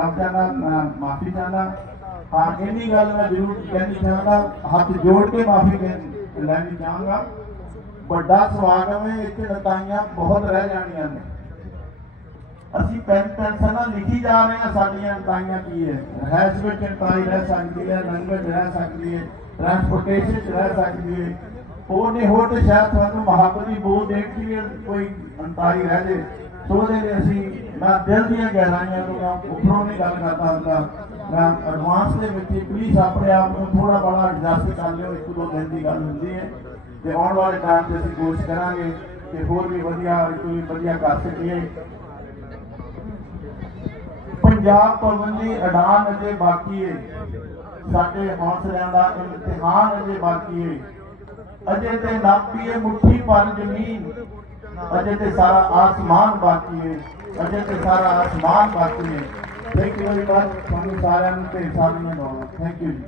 माफी चाहना। हाँ इन्नी गल मैं जरूर कहनी चाहता, हाथ जोड़ के माफी लैनी चाहूँगा। बड़ा समागम है, इतने नताइयां बहुत रह जानिया ने। असी पेंशना लिखी जा रहे हैं, साडियां नताइयां की है, रहस में नताई रह सकती है, लंगर रह सकती है, ट्रांसपोर्टेशन रह सकती है। और नहीं हो तो शायद थानू महापरी बोल देखती है कोई नताई रह जाए। सो असी मैं दिल दी गहराइयां तो मैं उपरों नहीं गल करता होंदा, मैं एडवांस के प्लीज़ अपने आप को थोड़ा बड़ा एडजस्ट कर लियो। एक दो दिन की गल होंदी है तो आने वाले टाइम से असीं कोशिश करांगे कि होर भी वधिया कर सकीए। पंजाब पाबंदी अडान अजे बाकी है, साडे हौसलियां दा इम्तिहान अजे बाकी है। अजे ते नापी है मुट्ठी पर जमीन, अजे ते सारा आसमान बाकी है, अजे ते सारा आसमान बाकी है। थैंक यू वेरी मच, सारिਆਂ ਨੂੰ ਢੇਰ ਸਾਰੀਆਂ ਦੁਆਵਾਂ। Thank you ji.